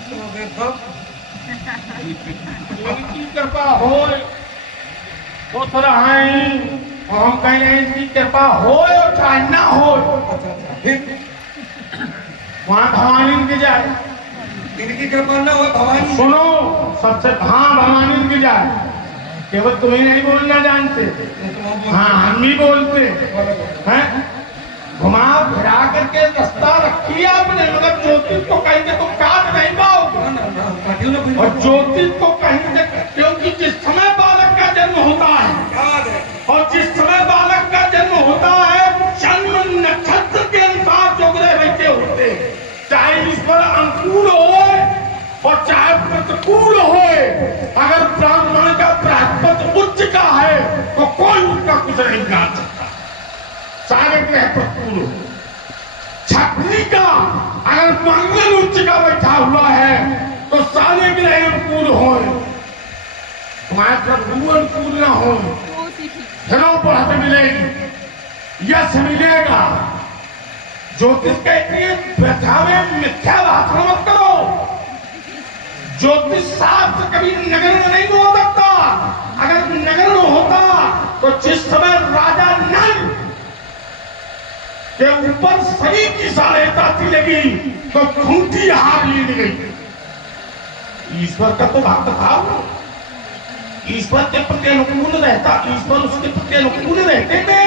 तो देखो इनकी कृपा हो तो थोड़ा हम कह रहे हैं इनकी कृपा हो और चाहे ना हो, वहां भवानी की जाए। इनकी कृपा ना हो भवानी, सुनो सबसे, हाँ भवानी की जाए। केवल तुम्हें नहीं बोलना जानते, हाँ हम भी बोलते हैं। घुमा फिरा करके रास्ता रखी आपने, मतलब ज्योतिष को कहेंगे तो काट नहीं पाओगे, और ज्योतिष को कहेंगे क्योंकि जिस समय बालक का जन्म होता है, और जिस समय बालक का जन्म होता है, जन्म नक्षत्र के अनुसार जो ग्रह बैठे होते हैं, चाहे ईश्वर अनुकूल हो और चाहे प्रतिकूल हो। अगर ब्राह्मण का बृहस्पति उच्च का है तो कोई उसका कुछ नहीं बिगाड़ सकता, सारे ग्रह प्रतिकूल हो। छठी का अगर मंगल उच्च का बैठा हुआ है तो सारे ग्रह अनुकूल हो, तुम्हारे प्रभु अनुकूल ना हो, धनों बढ़त मिलेगी, यश मिलेगा। ज्योतिष कहती है व्यथा में मिथ्या भाषण मत करो। ज्योतिष शास्त्र कभी नगण्य नहीं हो सकता। अगर नगण्य होता तो जिस समय राजा नल के ऊपर शरीर की सालेता लगी तो खूंटी हार ली गई। ईश्वर का तो भक्त था, ईश्वर के प्रति अनुकूल रहता, ईश्वर उसके प्रति अनुकूल रहते थे,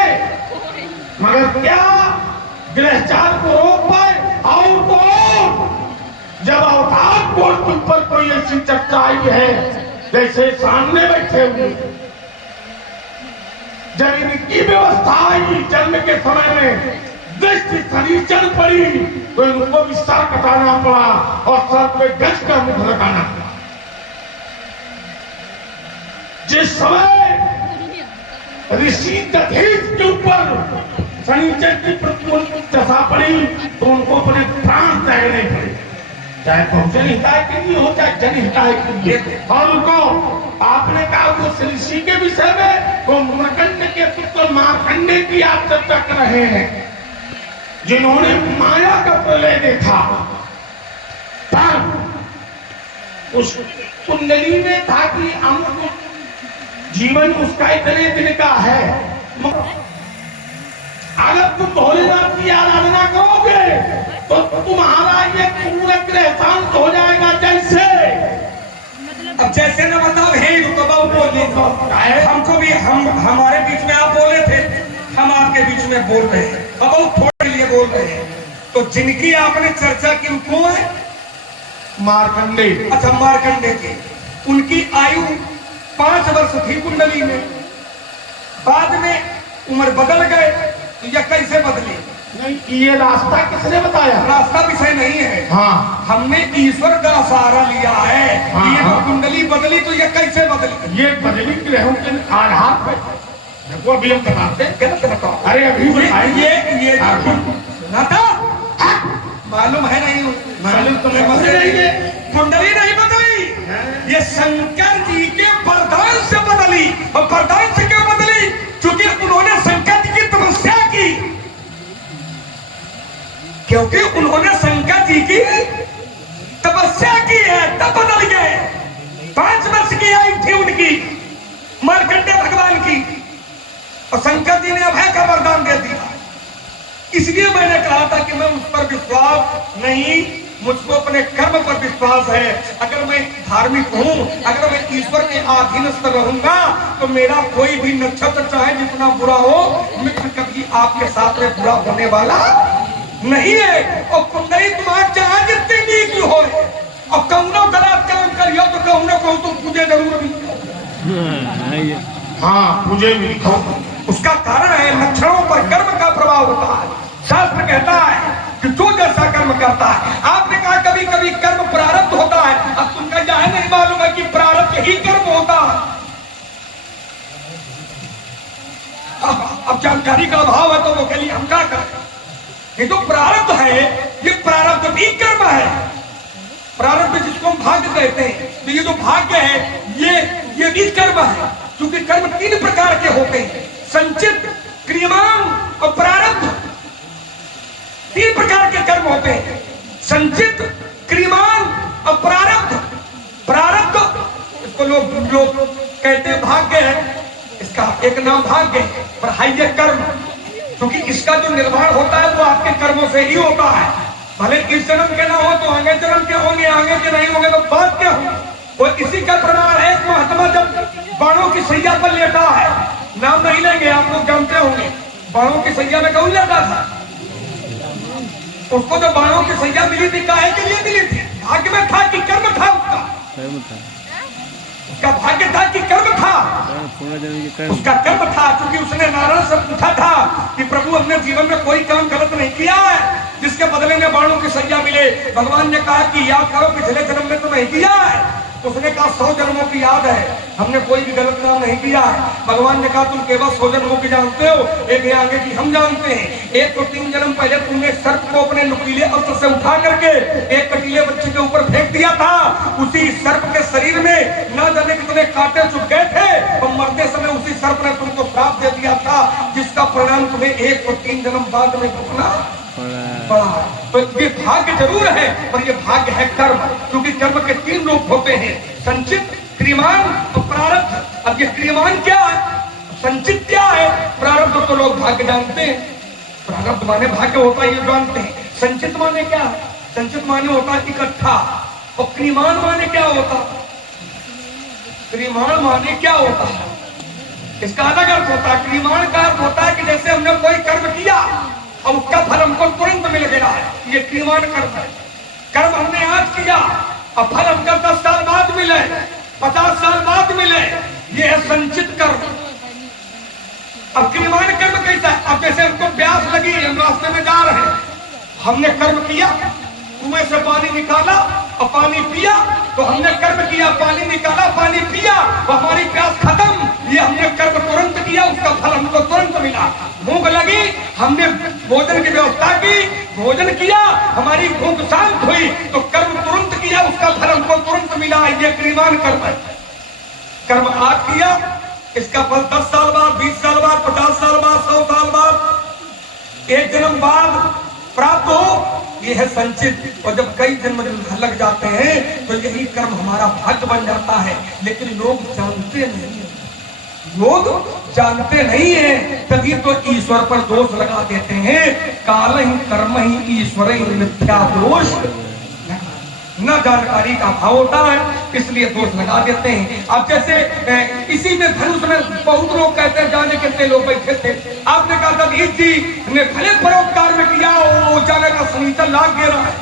मगर क्या ग्रहचार को रोक पाए। और तो जब अवतार कोट पर कोई ऐसी चर्चा आई है, जैसे सामने बैठे हुए, जब इनकी व्यवस्था आई जन्म के समय में, दृष्टि शरीर चल पड़ी तो इनको भी सर कटाना पड़ा और सर पे गज का मुख लगाना पड़ा। जिस समय ऋषि दधीच के ऊपर शनिचर की प्रतिकूल दशा पड़ी तो उनको अपने प्राण त्यागने पड़े, चाहे बहुजन हिताय के लिए हो चाहे जन हिताय के लिए। और उनको आपने कहा उस ऋषि के विषय में, वो मकंड के पुत्र मारकंडे की आप चर्चा कर रहे हैं, जिन्होंने माया का प्रलय देखा। तब उस कुंडली में था कि हमको जीवन उसका इतने दिन का है, अगर तुम भोलेनाथ की आराधना करोगे तो तुम्हारा ये पूरा ग्रह शांत हो जाएगा। जैसे अब जैसे ना बताओ हे बोले तो हमको भी हमारे बीच में आप बोले थे, हम आपके बीच में बोल रहे हैं, अब थोड़े लिए बोल रहे हैं। तो जिनकी आपने चर्चा की वो है मारकंडे। अच्छा, मारकंडे की उनकी आयु 5 वर्ष थी कुंडली में, बाद में उम्र बदल गए तो यह कैसे बदली? ये रास्ता किसने बताया? रास्ता विषय नहीं है। हाँ, हमने ईश्वर का सहारा लिया है। हाँ, ये हाँ। कुंडली बदली तो ये कैसे बदली? ये बदली ग्रहों के आधार पर देखो, अभी हम बताते हैं। गलत बताओ। अरे अभी बताएंगे। ये हाँ। ना था, मालूम है नहीं? मालूम तो नहीं, बदली नहीं है। कुंडली नहीं बदली, ये शंकर जी के वरदान से बदली। और वरदान से क्यों बदली? क्योंकि उन्होंने शंकर जी की तपस्या की। क्योंकि उन्होंने शंकर जी की तपस्या की है, तब बदल गए। 5 वर्ष की आयु थी उनकी, मार्कंडे भगवान की, और शंकर जी ने अभय का वरदान दे दिया। इसलिए मैंने कहा था कि मैं उस पर विश्वास नहीं, मुझको अपने कर्म पर विश्वास है। अगर मैं धार्मिक हूँ, अगर मैं ईश्वर के अधीनस्थ रहूंगा, तो मेरा कोई भी नक्षत्र चाहे जितना बुरा हो, मित्र कभी आपके साथ में बुरा होने वाला नहीं है। और कुंडली तुम्हारा चाहे जितनी नीक हो, और कौनो गलत काम करियो तो कहूँ ना कहूँ तुम पूजे जरूर भी। हाँ, मुझे भी लिखो। उसका कारण है लक्षणों पर कर्म का प्रभाव होता है। शास्त्र कहता है कि जो जैसा कर्म करता है। आपने कहा कभी कभी कर्म प्रारब्ध होता है, अब तुमका यह नहीं मालूम है कि प्रारब्ध ही कर्म होता है। अब जानकारी का अभाव है तो वो के लिए हम क्या करें? ये जो प्रारब्ध है, ये प्रारब्ध भी कर्म है। प्रारब्ध जिसको हम भाग्य कहते हैं, तो ये जो भाग्य है ये भी कर्म है। क्योंकि कर्म 3 प्रकार के होते हैं, संचित, क्रियमाण और प्रारब्ध। 3 प्रकार के कर्म होते हैं, संचित, क्रियमाण और प्रारब्ध। प्रारब्ध इसको लोग कहते हैं भाग्य है, इसका एक नाम भाग्य है, पर है ये कर्म। क्योंकि इसका जो निर्माण होता है वो आपके कर्मों से ही होता है। भले इस जन्म के ना हो तो आगे जन्म के होंगे, आगे के नहीं होंगे तो बात क्या हो। वो इसी का प्रमाण है। महात्मा जब बाणों की सैया पर लेटा है, नाम नहीं लेंगे, आप लोग जानते होंगे, बाणों की सैया में कौन लेटा था? उसको जो बाणों की सैया मिली थी, काहे के लिए मिली थी? भाग्य में था कि कर्म था? उसका भाग्य था कि कर्म था? उसका कर्म था। क्योंकि उसने नारायण से पूछा था कि प्रभु हमने जीवन में कोई काम गलत नहीं किया है जिसके बदले में बाणों की सैया मिले। भगवान ने कहा कि याद करो पिछले जन्म में तो नहीं किया है। उसने कहा 100 जन्मों की याद है, हमने कोई भी गलत काम नहीं किया है। भगवान ने कहा तुम केवल 100 जन्मों की जानते हो, एक आगे की हम जानते हैं। एक तो 3 जन्म पहले तुमने सर्प को अपने नुकीले अस्त्र से उठा करके एक कटीले बच्चे के ऊपर फेंक दिया था। उसी सर्प के शरीर में न जाने कितने कांटे चुभ गए थे, और मरते समय उसी सर्प ने तुमको श्राप दे दिया था, जिसका परिणाम तुम्हें 1 और 3 जन्म बाद में भुगतना पड़ा। तो ये भाग्य जरूर है, पर ये भाग्य है कर्म। क्योंकि कर्म के 3 रूप होते हैं, संचित, क्रियमाण और प्रारब्ध। अब ये क्रियमाण क्या है, संचित क्या है, प्रारब्ध तो लोग भाग्य जानते हैं। प्रारब्ध माने भाग्य होता है, ये जानते हैं। संचित माने क्या है? संचित माने होता है इकट्ठा। और क्रियमाण माने क्या होता? क्रियमाण माने क्या होता है? इसका अलग अर्थ होता है। क्रियमाण का अर्थ होता है कि जैसे हमने कोई कर्म किया और उसका फल हमको तुरंत मिल गया है, ये क्रियमाण कर्म है। कर्म हमने आज किया और फल हमको 10 साल बाद मिले, 50 साल बाद मिले, ये है संचित कर्म। अब क्रियमाण कर्म कैसा है? अब जैसे हमको प्यास लगी, हम रास्ते में जा रहे हैं, हमने कर्म किया, कुएं से पानी निकाला और पानी पिया, तो हमने कर्म किया, पानी निकाला, पानी पिया, तो हमारी प्यास खत्म। ये हमने कर्म तुरंत किया, उसका फल हमको तुरंत मिला। भूख लगी, हमने भोजन की व्यवस्था की, भोजन किया, हमारी भूख शांत हुई, तो कर्म तुरंत किया, उसका फल हमको तुरंत मिला। ये क्रियमाण कर्म है। कर्म आज किया, इसका फल 10 साल बाद, 20 साल बाद, 50 साल बाद, 100 साल बाद, 1 जन्म बाद प्राप्त हो, ये है संचित। और जब कई जन्म लग जाते हैं तो यही कर्म हमारा भाग्य बन जाता है। लेकिन लोग जानते नहीं है, लोग जानते नहीं है, तभी तो ईश्वर पर दोष लगा देते हैं। काल ही कर्म ही ईश्वर ही मिथ्या दोष, न जानकारी का भाव होता है, इसलिए दोष लगा देते हैं। अब जैसे इसी में धनुष में बहुत लोग कहते हैं, जाने कितने लोग बैठे थे, आपने कहा दधीच जी ने भले परोपकार में किया, वो जाने का सनीचर लाग गिरा है।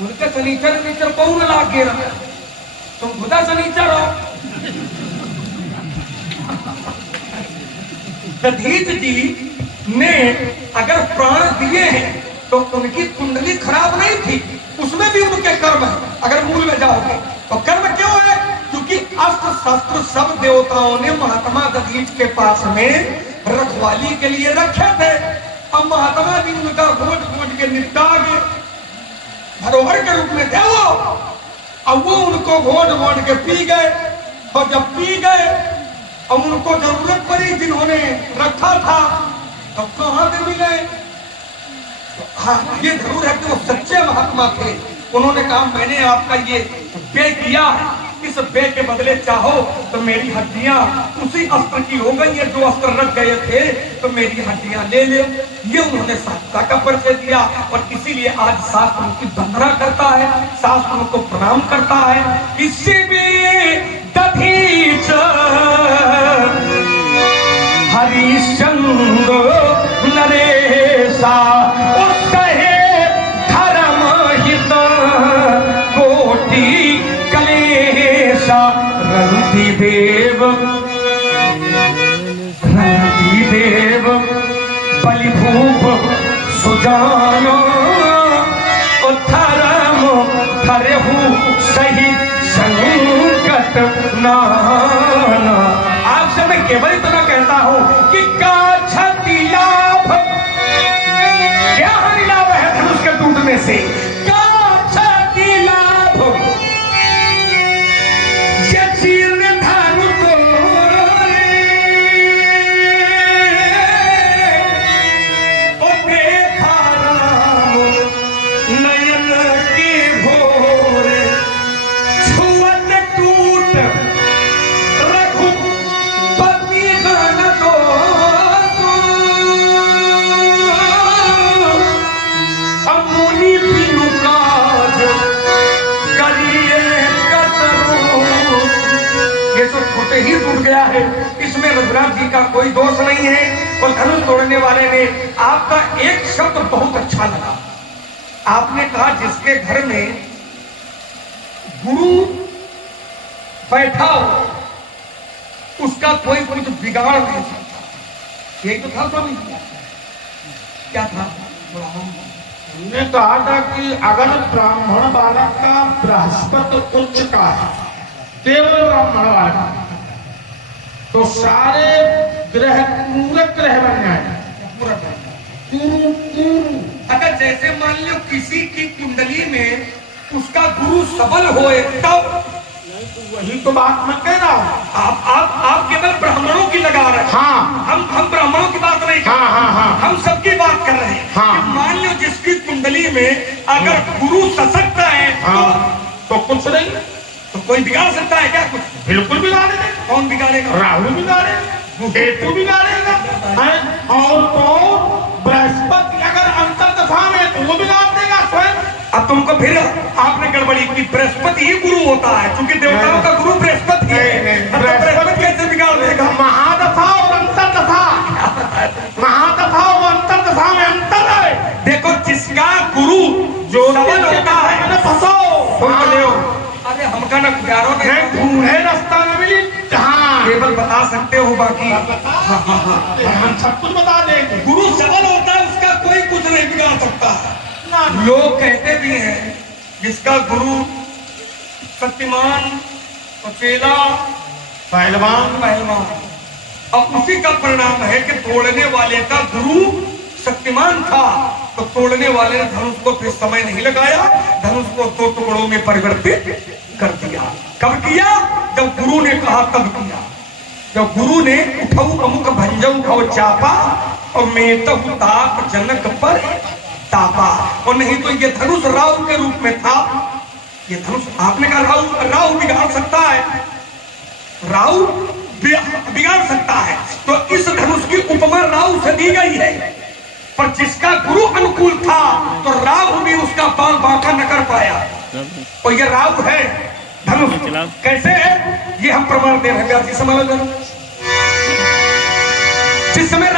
उनके सनीचर कौन लाग गिरा? तुम खुदा सनीचर हो। दधीच जी ने अगर प्राण दिए हैं तो उनकी कुंडली खराब नहीं थी, उसमें भी उनके कर्म है। अगर मूल में जाओगे तो कर्म क्यों है? क्योंकि अस्त्र शस्त्र सब देवताओं ने महात्मा दधीच के पास में रखवाली के लिए रखे थे। अब महात्मा जी उनका घोट के निपटा गए, धरोहर के रूप में थे वो। अब वो उनको घोट के पी गए, और जब पी गए और उनको जरूरत पड़ी जिन्होंने रखा था तो कहां से मिले? हाँ, ये जरूर है कि वो सच्चे महात्मा थे। उन्होंने कहा मैंने आपका ये बे किया, इस बे के बदले चाहो तो मेरी हड्डियां उसी अस्त्र की हो गई है जो अस्त्र रख गए थे, तो मेरी हड्डियां ले ले। ये उन्होंने शास्त्र का परिचय दिया, और इसीलिए आज शास्त्र उनकी वंदना करता है, शास्त्र उनको प्रणाम करता है। इसी भी दधीच हरिश्चंद्र नरेशा देव बलिभूप सुजान धर्म धरहु सही संकट नाना। आपसे मैं केवल इतना कहता हूं कि का क्षति लाभ, क्या हानि लाभ है धनुष के टूटने से? का क्षति लाभ ही टूट गया है, इसमें रघुनाथ जी का कोई दोष नहीं है। और धनुष तोड़ने वाले ने आपका एक शब्द बहुत अच्छा लगा। आपने कहा जिसके घर में गुरु बैठा हो उसका कोई कुछ बिगाड़ नहीं सकता। ये तो था स्वामी जी, क्या था? हमने कहा था कि अगर ब्राह्मण बालक का बृहस्पति उच्च का है, केवल ब्राह्मण बालक, तो सारे ग्रह पूरे ग्रह बन जाए। अगर जैसे मान लो किसी की कुंडली में उसका गुरु सबल होए तब, वही तो बात मैं कह रहा हूँ। आप केवल ब्राह्मणों की लगा रहे हैं। हाँ, हम ब्राह्मणों की बात नहीं कर रहे। हाँ, हम सबकी बात कर रहे हैं। हाँ, कि मान लो जिसकी कुंडली में अगर गुरु सशक्त है तो कुछ नहीं, तो कोई बिगाड़ सकता है क्या? कुछ बिल्कुल बिगाड़ेगा। कौन बिगाड़ेगा? राहु बिगाड़ेगा, केतु बिगाड़ेगा, और तो बृहस्पति अगर अंतर दशा में तो वो बिगाड़ देगा स्वयं। अब तुमको फिर आपने गड़बड़ी की, बृहस्पति ही गुरु होता है क्योंकि देवताओं का गुरु बृहस्पति है। बृहस्पति कैसे बिगाड़ देगा? महादशा और अंतर दशा, महादशा और अंतर दशा में अंतर है। देखो जिसका गुरु जो सबल होता है, फंसो अरे हमका ना प्यारो ढूंढे रास्ता न मिली, जहाँ केवल बता सकते हो, बाकी हम सब कुछ बता देंगे। गुरु सबल होता है उसका कोई कुछ नहीं बिगाड़ सकता। लोग कहते भी हैं जिसका गुरु शक्तिमान तो चेला पहलवान। अब उसी का परिणाम है कि तोड़ने वाले का गुरु शक्तिमान था तो तोड़ने वाले ने धनुष को फिर समय नहीं लगाया, धनुष को 2 टुकड़ों में परिवर्तित कर दिया। कब किया? जब गुरु ने कहा तब किया। जब गुरु ने उठऊ अमुक भंजऊ खो चापा और मेतहु ताप जनक पर तापा। और नहीं तो ये धनुष राहु के रूप में था। ये धनुष आपने कहा राहु बिगाड़ सकता है, राहु बिगाड़ सकता है, तो इस धनुष की उपमा राहु से दी गई है। पर जिसका गुरु अनुकूल था तो राहु भी उसका बाल बांका न कर पाया। और ये राहु है धनुष कैसे है ये हम प्रमाण दे रहे हैं। समझ लो जिस समय